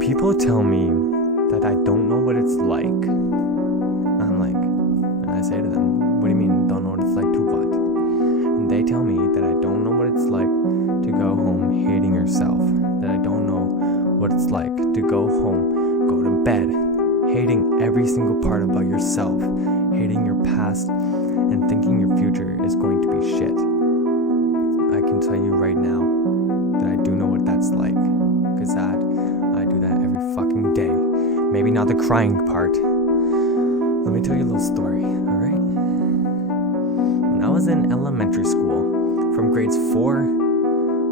People tell me that I don't know what it's like. I'm like, and I say to them, what do you mean don't know what it's like to what? And they tell me that I don't know what it's like to go home hating yourself. That I don't know what it's like to go home, go to bed, hating every single part about yourself, hating your past, and thinking your future is going to be shit. I can tell you right now that I do know what that's like, because I do that every fucking day. Maybe not the crying part. Let me tell you a little story, alright? When I was in elementary school, from grades 4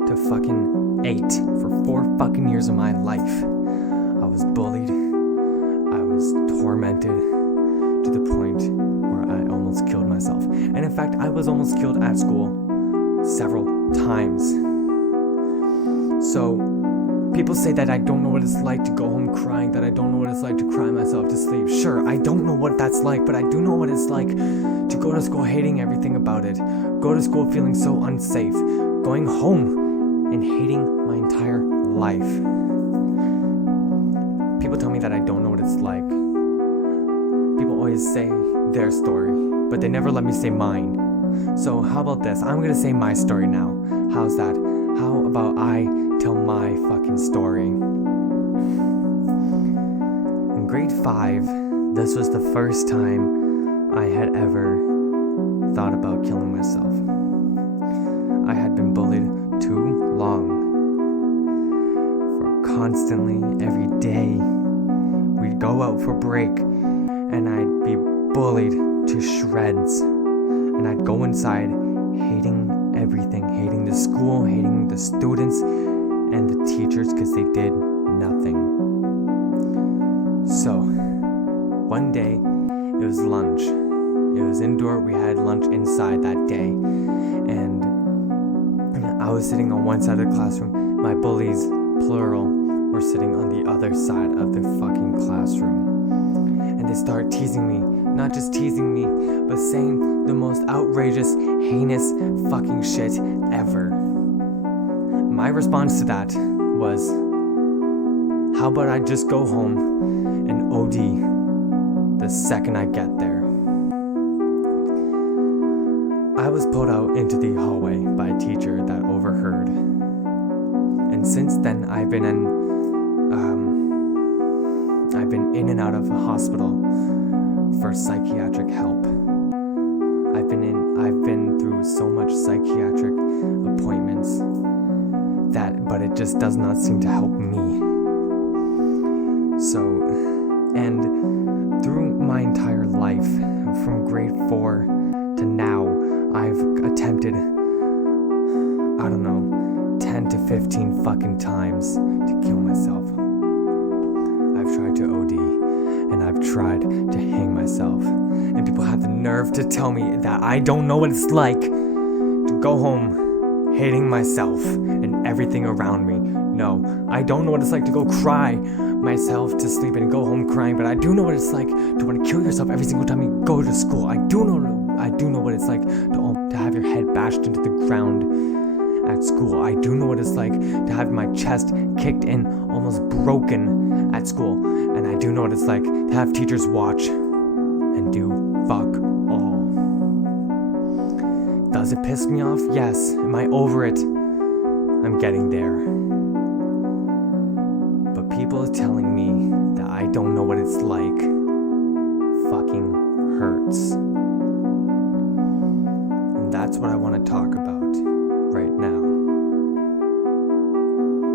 to fucking 8, for 4 fucking years of my life, I was bullied, I was tormented, to the point where I almost killed myself. And in fact, I was almost killed at school several times. So, people say that I don't know what it's like to go home crying, that I don't know what it's like to cry myself to sleep. Sure, I don't know what that's like, but I do know what it's like to go to school hating everything about it, go to school feeling so unsafe, going home and hating my entire life. People tell me that I don't know what it's like. People always say their story, but they never let me say mine. So how about this? I'm gonna say my story now. How's that? How about I tell my fucking story? In grade 5, this was the first time I had ever thought about killing myself. I had been bullied too long. For constantly, every day, we'd go out for break and I'd be bullied to shreds. And I'd go inside hating everything, hating the school, hating the students and the teachers because they did nothing. So, one day, it was lunch. It was indoor, we had lunch inside that day. And I was sitting on one side of the classroom. My bullies, plural, were sitting on the other side of the fucking classroom. And they started teasing me. Not just teasing me, but saying the most outrageous, heinous fucking shit ever. My response to that was, how about I just go home and OD the second I get there? I was pulled out into the hallway by a teacher that overheard. And since then, I've been in and out of a hospital for psychiatric help. I've been through so much psychiatric appointments but it just does not seem to help me. So, and through my entire life, from grade 4 to now, I've attempted, 10 to 15 fucking times to kill myself. I've tried to OD, and I've tried to hang myself. And people have the nerve to tell me that I don't know what it's like to go home hating myself and everything around me. No, I don't know what it's like to go cry myself to sleep and go home crying, but I do know what it's like to want to kill yourself every single time you go to school. I do know what it's like to have your head bashed into the ground at school. I do know what it's like to have my chest kicked in, almost broken at school. And I do know what it's like to have teachers watch and do fuck all. Does it piss me off? Yes. Am I over it? I'm getting there. But people are telling me that I don't know what it's like fucking hurts. And that's what I want to talk about right now.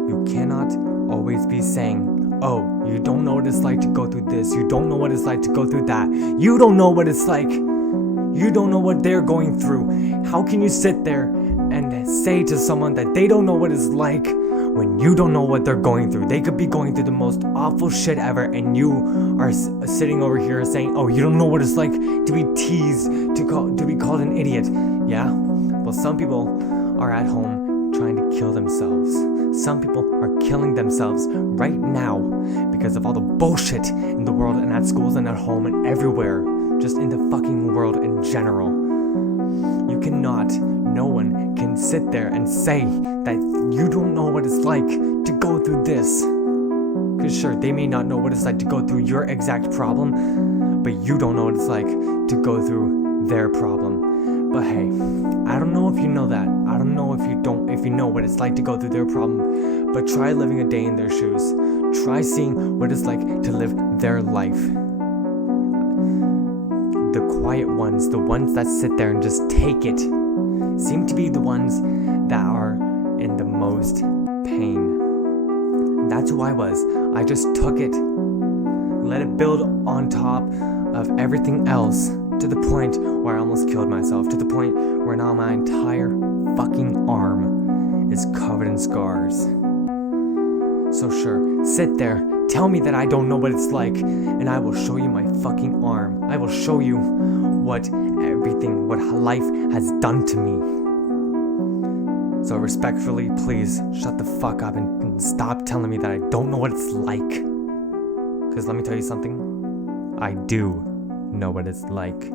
You cannot always be saying, oh, you don't know what it's like to go through this. You don't know what it's like to go through that. You don't know what it's like. You don't know what they're going through. How can you sit there and say to someone that they don't know what it's like when you don't know what they're going through? They could be going through the most awful shit ever, and you are sitting over here saying, oh, you don't know what it's like to be teased, to be called an idiot. Yeah? Well, some people are at home trying to kill themselves. Some people are killing themselves right now because of all the bullshit in the world and at schools and at home and everywhere, just in the fucking world in general. No one can sit there and say that you don't know what it's like to go through this, Because sure, they may not know what it's like to go through your exact problem, but you don't know what it's like to go through their problem. But hey, I don't know if you know that. I don't know if you know what it's like to go through their problem, but try living a day in their shoes. Try seeing what it's like to live their life. The quiet ones, the ones that sit there and just take it, seem to be the ones that are in the most pain. That's who I was. I just took it, let it build on top of everything else, to the point where I almost killed myself, to the point where now my entire fucking arm is covered in scars. So sure, sit there, tell me that I don't know what it's like, and I will show you my fucking arm. I will show you what life has done to me. So respectfully, please shut the fuck up and stop telling me that I don't know what it's like. Because let me tell you something, I do know what it's like.